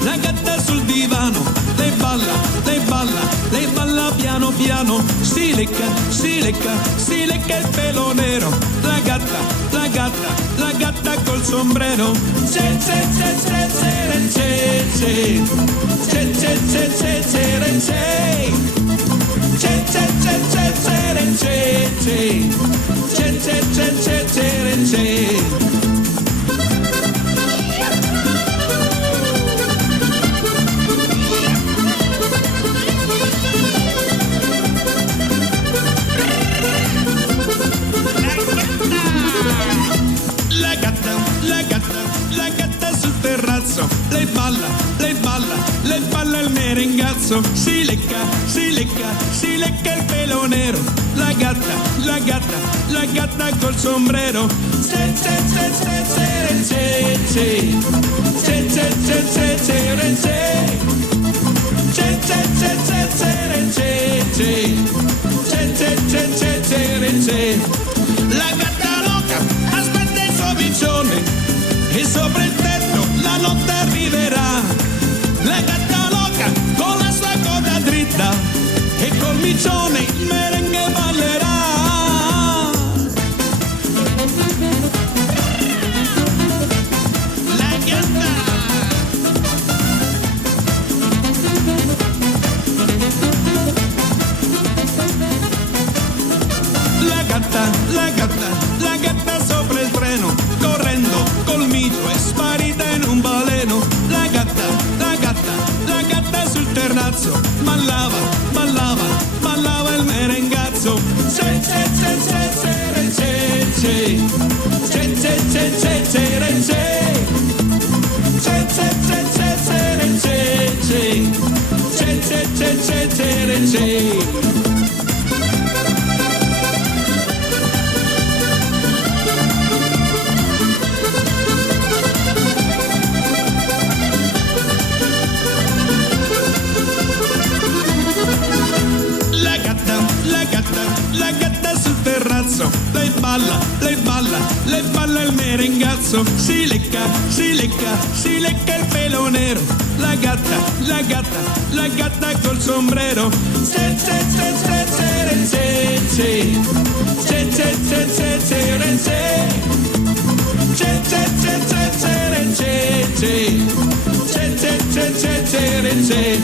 la gatta sul divano, lei balla piano piano, si lecca il pelo nero, la gatta col sombrero, c'è, la gatta sul terrazzo, lei balla il merengazzo, si lecca il pelo nero, la gatta col sombrero, la gatta loca aspetta il suo piccione e sopra il tetto la notte arriverà, la gatta loca con la sua coda dritta e col miccione il merengue ballerà. La gatta sopra il treno, correndo col micio è sparita in un baleno. La gatta sul terrazzo, ballava il merengazzo. La gatta sul terrazzo, lei balla il merengazzo, si lecca il pelo nero, la gatta col sombrero, c'è